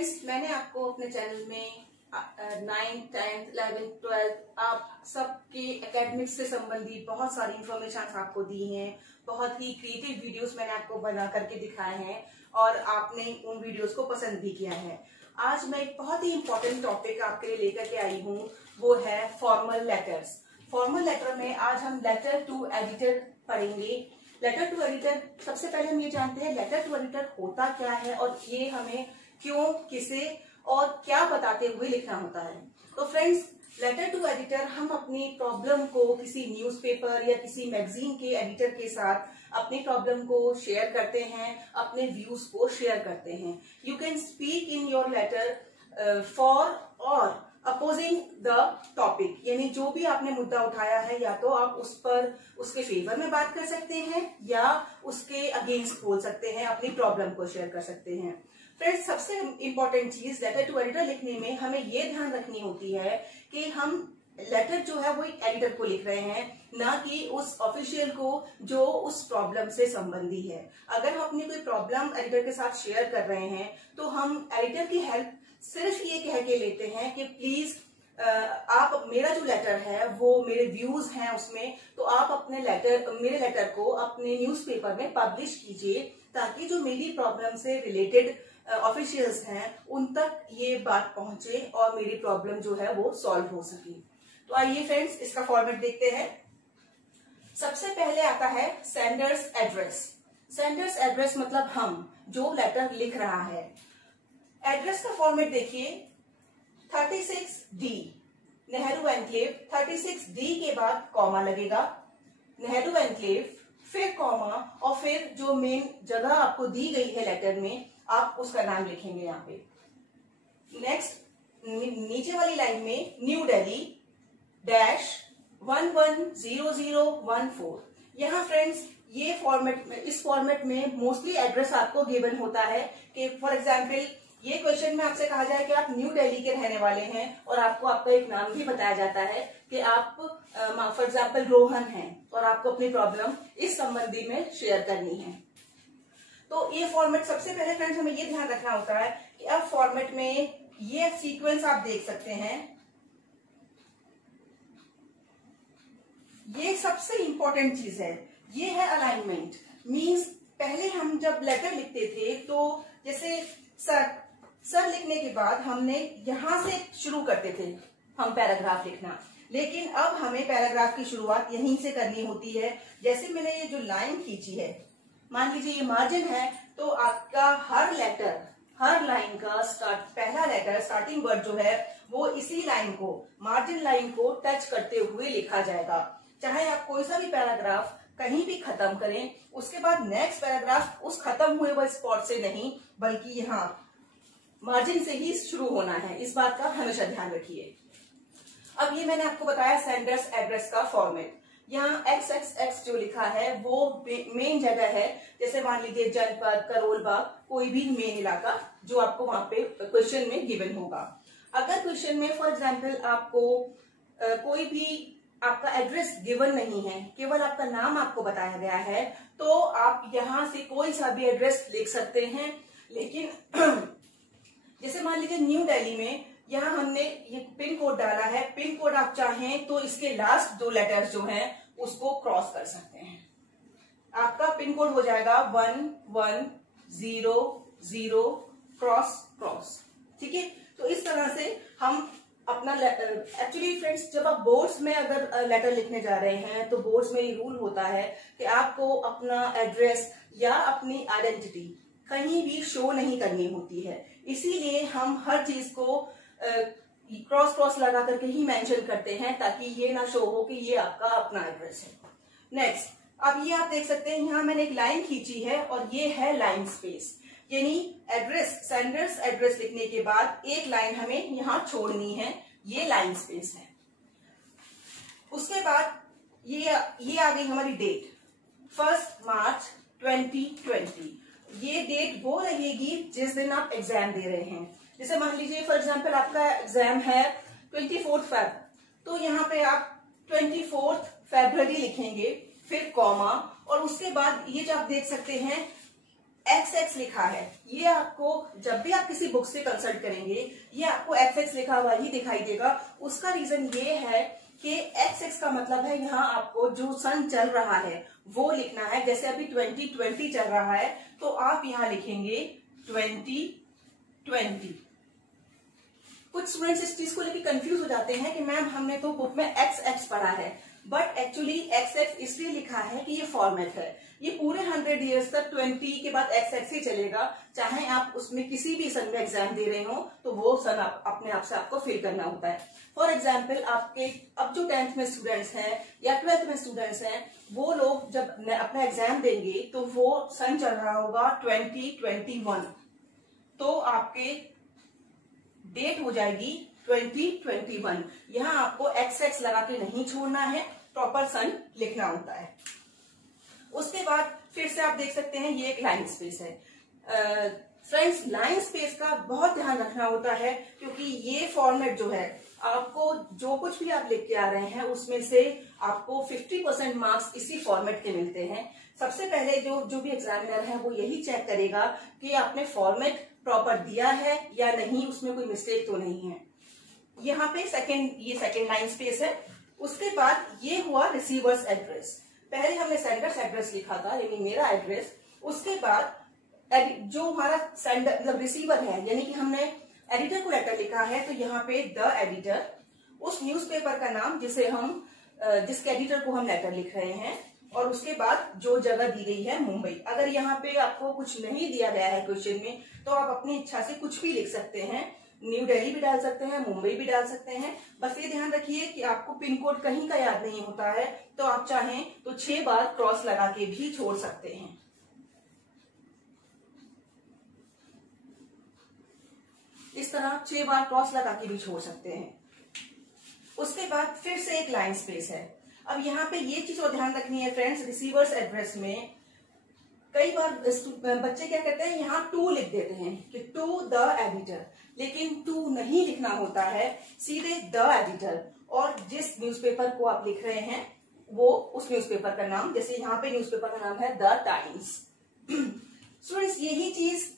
Friends, मैंने आपको अपने चैनल में 9th, 10th, 11th, 12th आप सबके एकेडमिक्स से संबंधित बहुत सारी इंफॉर्मेशन आपको दी हैं। बहुत ही क्रिएटिव वीडियोस मैंने आपको बना करके दिखाए हैं और आपने उन वीडियोस को पसंद भी किया है। आज मैं एक बहुत ही इंपॉर्टेंट टॉपिक आपके लिए लेकर के आई हूँ, वो है फॉर्मल लेटर्स। फॉर्मल लेटर में आज हम लेटर टू एडिटर पढ़ेंगे। लेटर टू एडिटर, सबसे पहले हम ये जानते हैं लेटर टू एडिटर होता क्या है और ये हमें क्यों, किसे और क्या बताते हुए लिखना होता है। तो फ्रेंड्स, लेटर टू एडिटर हम अपनी प्रॉब्लम को किसी न्यूज़पेपर या किसी मैगजीन के एडिटर के साथ अपनी प्रॉब्लम को शेयर करते हैं, अपने व्यूज को शेयर करते हैं। You can speak in your letter for और अपोजिंग द टॉपिक, यानी जो भी आपने मुद्दा उठाया है या तो आप उस पर उसके फेवर में बात कर सकते हैं या उसके अगेंस्ट बोल सकते हैं, अपनी प्रॉब्लम को शेयर कर सकते हैं। फ्रेंड्स, सबसे इम्पोर्टेंट चीज लेटर टू एडिटर लिखने में हमें ये ध्यान रखनी होती है कि हम लेटर जो है वो एक एडिटर को लिख रहे हैं, ना कि उस ऑफिशियल को जो उस प्रॉब्लम से संबंधी है। अगर हम अपनी कोई प्रॉब्लम एडिटर के साथ शेयर कर रहे हैं तो हम एडिटर की हेल्प सिर्फ ये कह के लेते हैं कि प्लीज आप, मेरा जो लेटर है वो मेरे व्यूज हैं उसमें, तो आप अपने मेरे लेटर को अपने न्यूज़पेपर में पब्लिश कीजिए ताकि जो मेरी प्रॉब्लम से रिलेटेड ऑफिशियल्स हैं उन तक ये बात पहुंचे और मेरी प्रॉब्लम जो है वो सॉल्व हो सके। तो आइए फ्रेंड्स, इसका फॉर्मेट देखते हैं। सबसे पहले आता है सेंडर्स एड्रेस। सेंडर्स एड्रेस मतलब हम जो लेटर लिख रहा है। एड्रेस का फॉर्मेट देखिए, 36D नेहरू एनक्लेव। 36D के बाद कॉमा लगेगा, नेहरू एनक्लेव, फिर कॉमा और फिर जो मेन जगह आपको दी गई है लेटर में आप उसका नाम लिखेंगे यहाँ पे। नेक्स्ट नीचे वाली लाइन में न्यू दिल्ली डैश 110014। यहाँ फ्रेंड्स ये फॉर्मेट में, इस फॉर्मेट में मोस्टली एड्रेस आपको गिवन होता है कि फॉर एग्जाम्पल ये क्वेश्चन में आपसे कहा जाए कि आप न्यू दिल्ली के रहने वाले हैं और आपको आपका एक नाम भी बताया जाता है कि आप फॉर एग्जाम्पल रोहन हैं और आपको अपनी प्रॉब्लम इस संबंधी में शेयर करनी है। तो ये फॉर्मेट, सबसे पहले फ्रेंड्स हमें ये ध्यान रखना होता है कि अब फॉर्मेट में ये सीक्वेंस आप देख सकते हैं, ये सबसे इंपॉर्टेंट चीज है, ये है अलाइनमेंट। मींस पहले हम जब लेटर लिखते थे तो जैसे सर लिखने के बाद हमने यहां से शुरू करते थे हम पैराग्राफ लिखना, लेकिन अब हमें पैराग्राफ की शुरुआत यहीं से करनी होती है। जैसे मैंने ये जो लाइन खींची है, मान लीजिए ये मार्जिन है, तो आपका हर लाइन का पहला लेटर, स्टार्टिंग वर्ड जो है वो इसी लाइन को, मार्जिन लाइन को टच करते हुए लिखा जाएगा। चाहे आप कोई सा भी पैराग्राफ कहीं भी खत्म करें, उसके बाद नेक्स्ट पैराग्राफ उस खत्म हुए हुए स्पॉट से नहीं बल्कि यहाँ मार्जिन से ही शुरू होना है। इस बात का हमेशा ध्यान रखिए। अब ये मैंने आपको बताया सेंडर्स एड्रेस का फॉर्मेट। यहाँ XXX जो लिखा है वो मेन जगह है, जैसे मान लीजिए जनपद, करोल बाग, कोई भी मेन इलाका जो आपको वहां पे क्वेश्चन में गिवन होगा। अगर क्वेश्चन में फॉर एग्जाम्पल आपको कोई भी आपका एड्रेस गिवन नहीं है, केवल आपका नाम आपको बताया गया है, तो आप यहाँ से कोई सा भी एड्रेस लिख सकते हैं। लेकिन जैसे मान लीजिए न्यू दिल्ली में यहाँ हमने ये पिन कोड डाला है, पिन कोड आप चाहें तो इसके लास्ट दो लेटर्स जो हैं उसको क्रॉस कर सकते हैं। आपका पिन कोड हो जाएगा 1100 क्रॉस। ठीक है, तो इस तरह से हम अपना लेटर, एक्चुअली फ्रेंड्स जब आप बोर्ड्स में अगर लेटर लिखने जा रहे हैं तो बोर्ड्स में ये रूल होता है कि आपको अपना एड्रेस या अपनी आइडेंटिटी कहीं भी शो नहीं करनी होती है। इसीलिए हम हर चीज को क्रॉस लगा करके ही मेंशन करते हैं ताकि ये ना शो हो कि ये आपका अपना एड्रेस है। नेक्स्ट, अब ये आप देख सकते हैं यहाँ मैंने एक लाइन खींची है और ये है लाइन स्पेस, यानी एड्रेस, सेंडर्स एड्रेस लिखने के बाद एक लाइन हमें यहाँ छोड़नी है, ये लाइन स्पेस है। उसके बाद ये आ गई हमारी डेट, 1 मार्च 2020। ये डेट वो रहेगी जिस दिन आप एग्जाम दे रहे हैं। जैसे मान लीजिए फॉर एग्जाम्पल आपका एग्जाम है 24 फेब, तो यहाँ पे आप 24 फरवरी लिखेंगे, फिर कॉमा और उसके बाद ये जो आप देख सकते हैं XX लिखा है, ये आपको जब भी आप किसी बुक से कंसल्ट करेंगे ये आपको XX लिखा हुआ ही दिखाई देगा। उसका रीजन ये है कि XX का मतलब है यहाँ आपको जो सन चल रहा है वो लिखना है। जैसे अभी 2020 चल रहा है तो आप यहाँ लिखेंगे 2020। कुछ स्टूडेंट्स इस चीज को लेकर कंफ्यूज हो जाते हैं कि मैम हमने तो बुक में XX पढ़ा है, बट एक्चुअली XX इसलिए लिखा है कि ये फॉर्मेट है। ये पूरे 100 ईयर्स तक 20 के बाद XX ही चलेगा। चाहे आप उसमें किसी भी सन में एग्जाम दे रहे हो तो वो सन अपने आप से आपको फिल करना होता है। फॉर एग्जाम्पल आपके अब जो 10th में स्टूडेंट्स हैं या 12th में स्टूडेंट्स हैं वो लोग जब अपना एग्जाम देंगे तो वो सन चल रहा होगा 2021, तो आपके डेट हो जाएगी 2021। यहाँ आपको XX लगा के नहीं छोड़ना है, प्रॉपर सन लिखना होता है। उसके बाद फिर से आप देख सकते हैं ये एक लाइन स्पेस है। फ्रेंड्स लाइन स्पेस का बहुत ध्यान रखना होता है क्योंकि ये फॉर्मेट जो है आपको जो कुछ भी आप लिख के आ रहे हैं उसमें से आपको 50% मार्क्स इसी फॉर्मेट के मिलते हैं। सबसे पहले जो भी एग्जामिनर है वो यही चेक करेगा कि आपने फॉर्मेट प्रॉपर दिया है या नहीं, उसमें कोई मिस्टेक तो नहीं है। यहाँ पे ये सेकेंड लाइन स्पेस है। उसके बाद ये हुआ रिसीवर्स एड्रेस। पहले हमने सेंडर्स एड्रेस लिखा था यानी मेरा एड्रेस। उसके बाद जो हमारा सेंडर मतलब रिसीवर है यानी कि हमने एडिटर को लेटर लिखा है तो यहाँ पे द एडिटर, उस न्यूज़पेपर का नाम जिसके एडिटर को हम लेटर लिख रहे हैं, और उसके बाद जो जगह दी गई है मुंबई। अगर यहाँ पे आपको कुछ नहीं दिया गया है क्वेश्चन में तो आप अपनी इच्छा से कुछ भी लिख सकते हैं। न्यू दिल्ली भी डाल सकते हैं, मुंबई भी डाल सकते हैं। बस ये ध्यान रखिए कि आपको पिन कोड कहीं का याद नहीं होता है तो आप चाहें तो 6 बार क्रॉस लगा के भी छोड़ सकते हैं। इस तरह 6 बार क्रॉस लगा के भी छोड़ सकते हैं। उसके बाद फिर से एक लाइन स्पेस है। अब यहाँ पे ये चीज और ध्यान रखनी है फ्रेंड्स, रिसीवर्स एड्रेस में कई बार बच्चे क्या करते हैं यहाँ टू लिख देते हैं कि टू द एडिटर, लेकिन टू नहीं लिखना होता है, सीधे द एडिटर। और जिस न्यूज़पेपर को आप लिख रहे हैं वो उस न्यूज़पेपर का नाम, जैसे यहाँ पे न्यूज़पेपर का नाम है द टाइम्स। स्टूडेंट्स यही चीज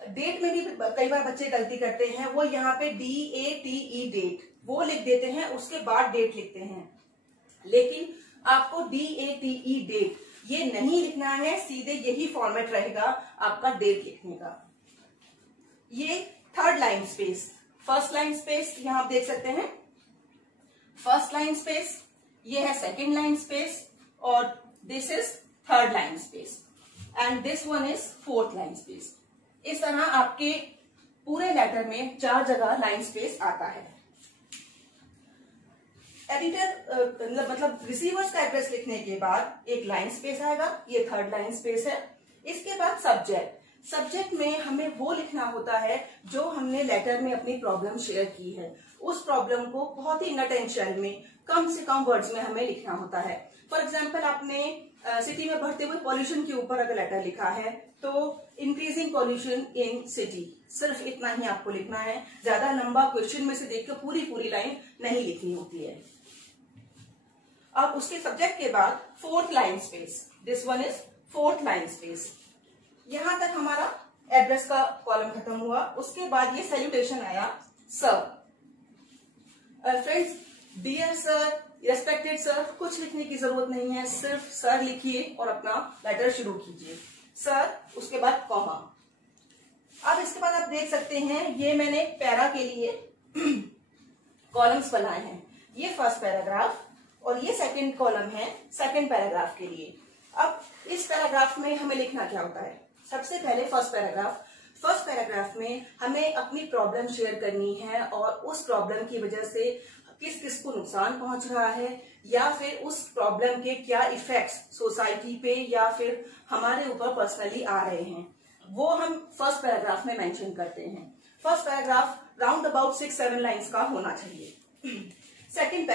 डेट में भी कई बार बच्चे गलती करते हैं, वो यहाँ पे DATE डेट वो लिख देते हैं, उसके बाद डेट लिखते हैं, लेकिन आपको DATE डेट ये नहीं लिखना है, सीधे यही फॉर्मेट रहेगा आपका डेट लिखने का। ये third line space, first line space यहाँ आप देख सकते हैं, फर्स्ट लाइन स्पेस, ये है सेकेंड लाइन स्पेस, और this is third line space, and this one is fourth line space. इस तरह आपके पूरे लेटर में 4 जगह लाइन स्पेस आता है। एडिटर मतलब रिसीवर्स का एड्रेस लिखने के बाद एक लाइन स्पेस आएगा, ये थर्ड लाइन स्पेस है। इसके बाद सब्जेक्ट में हमें वो लिखना होता है जो हमने लेटर में अपनी प्रॉब्लम शेयर की है, उस प्रॉब्लम को बहुत ही नट एंड शेल में कम से कम वर्ड्स में हमें लिखना होता है। फॉर एग्जाम्पल आपने सिटी में बढ़ते हुए पॉल्यूशन के ऊपर अगर लेटर लिखा है तो इंक्रीजिंग पॉल्यूशन इन सिटी, सिर्फ इतना ही आपको लिखना है। ज्यादा लंबा क्वेश्चन में से देखकर पूरी लाइन नहीं लिखनी होती है। अब उसके सब्जेक्ट के बाद fourth line space, this one is fourth line space. यहां तक हमारा एड्रेस का कॉलम खत्म हुआ। उसके बाद ये सैल्यूटेशन आया sir. Friends dear sir, respected sir, कुछ लिखने की जरूरत नहीं है, सिर्फ सर लिखिए और अपना लेटर शुरू कीजिए, सर, उसके बाद कॉमा। अब इसके बाद आप देख सकते हैं ये मैंने पैरा के लिए कॉलम्स बनाए हैं, ये फर्स्ट पैराग्राफ और ये सेकंड कॉलम है सेकंड पैराग्राफ के लिए। अब इस पैराग्राफ में हमें लिखना क्या होता है, सबसे पहले फर्स्ट पैराग्राफ में हमें अपनी प्रॉब्लम शेयर करनी है और उस प्रॉब्लम की वजह से किस किस को नुकसान पहुंच रहा है या फिर उस प्रॉब्लम के क्या इफेक्ट्स सोसाइटी पे या फिर हमारे ऊपर पर्सनली आ रहे हैं, वो हम फर्स्ट पैराग्राफ में मेंशन करते हैं। First paragraph round about 6-7 lines का होना चाहिए। सेकेंड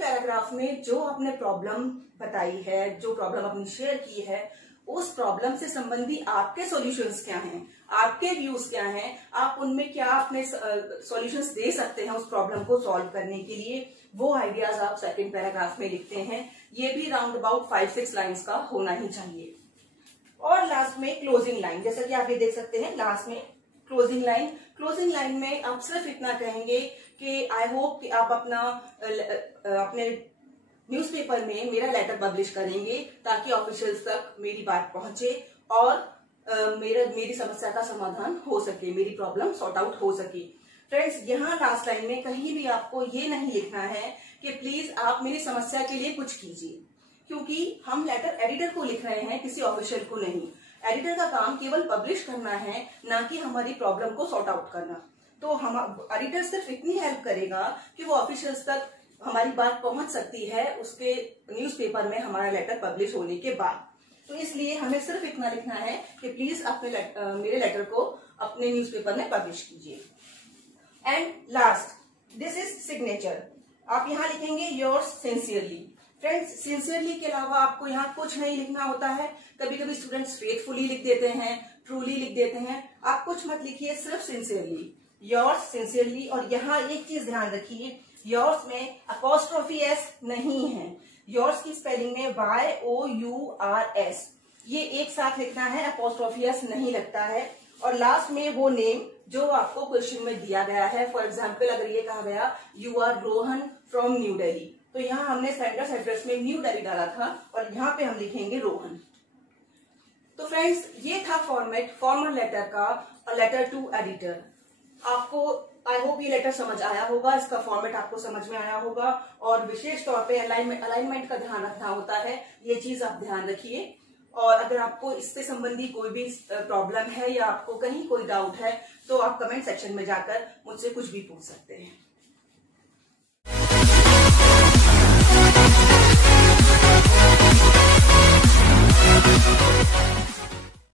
पैराग्राफ में जो आपने प्रॉब्लम बताई है, जो प्रॉब्लम आपने शेयर की है, उस प्रॉब्लम से संबंधी आपके सॉल्यूशंस क्या हैं, आपके व्यूज क्या हैं, आप उनमें क्या अपने सॉल्यूशंस दे सकते हैं उस प्रॉब्लम को सॉल्व करने के लिए, वो आइडियाज आप सेकंड पैराग्राफ में लिखते हैं। ये भी राउंड अबाउट 5-6 लाइंस का होना ही चाहिए। और लास्ट में क्लोजिंग लाइन, जैसा कि आप ये देख सकते हैं लास्ट में क्लोजिंग लाइन। क्लोजिंग लाइन में आप सिर्फ इतना कहेंगे कि आई होप कि आप अपने न्यूज़पेपर में मेरा लेटर पब्लिश करेंगे ताकि ऑफिशियल्स तक मेरी बात पहुंचे और मेरी समस्या का समाधान हो सके, मेरी प्रॉब्लम सॉर्ट आउट हो सके। फ्रेंड्स, यहाँ लास्ट लाइन में कहीं भी आपको ये नहीं लिखना है कि प्लीज आप मेरी समस्या के लिए कुछ कीजिए, क्योंकि हम लेटर एडिटर को लिख रहे हैं, किसी ऑफिशियल को नहीं। एडिटर का काम केवल पब्लिश करना है, ना कि हमारी प्रॉब्लम को सॉर्ट आउट करना। तो हम एडिटर सिर्फ इतनी हेल्प करेगा कि वो ऑफिशियल्स तक हमारी बात पहुंच सकती है उसके न्यूज़पेपर में हमारा लेटर पब्लिश होने के बाद। तो इसलिए हमें सिर्फ इतना लिखना है कि प्लीज मेरे लेटर को अपने न्यूज़पेपर में पब्लिश कीजिए। And last, this is signature. आप यहाँ लिखेंगे योर्स सिंसियरली। फ्रेंड्स, सिंसियरली के अलावा आपको यहाँ कुछ नहीं लिखना होता है। कभी कभी स्टूडेंट्स फेथफुली लिख देते हैं, ट्रूली लिख देते हैं। आप कुछ मत लिखिए, सिर्फ सिंसियरली, योर्स सिंसियरली। और यहाँ एक चीज ध्यान रखिए, योर्स में अपॉस्ट्रोफी एस नहीं है। योर्स की स्पेलिंग में YOURS, ये एक साथ लिखना है, अपॉस्ट्रोफी एस नहीं लगता है। और लास्ट में वो नेम जो आपको क्वेश्चन में दिया गया है। फॉर एग्जाम्पल, अगर ये कहा गया you are Rohan from New Delhi, तो यहाँ हमने सेंडर्स एड्रेस में न्यू दिल्ली डाला था और यहाँ पे हम लिखेंगे रोहन। तो फ्रेंड्स, ये था फॉर्मेट फॉर्मल लेटर का, लेटर टू एडिटर। आपको आई होप ये लेटर समझ आया होगा, इसका फॉर्मेट आपको समझ में आया होगा। और विशेष तौर पे अलाइनमेंट का ध्यान रखना होता है, ये चीज आप ध्यान रखिए। और अगर आपको इससे संबंधी कोई भी प्रॉब्लम है या आपको कहीं कोई डाउट है तो आप कमेंट सेक्शन में जाकर मुझसे कुछ भी पूछ सकते हैं।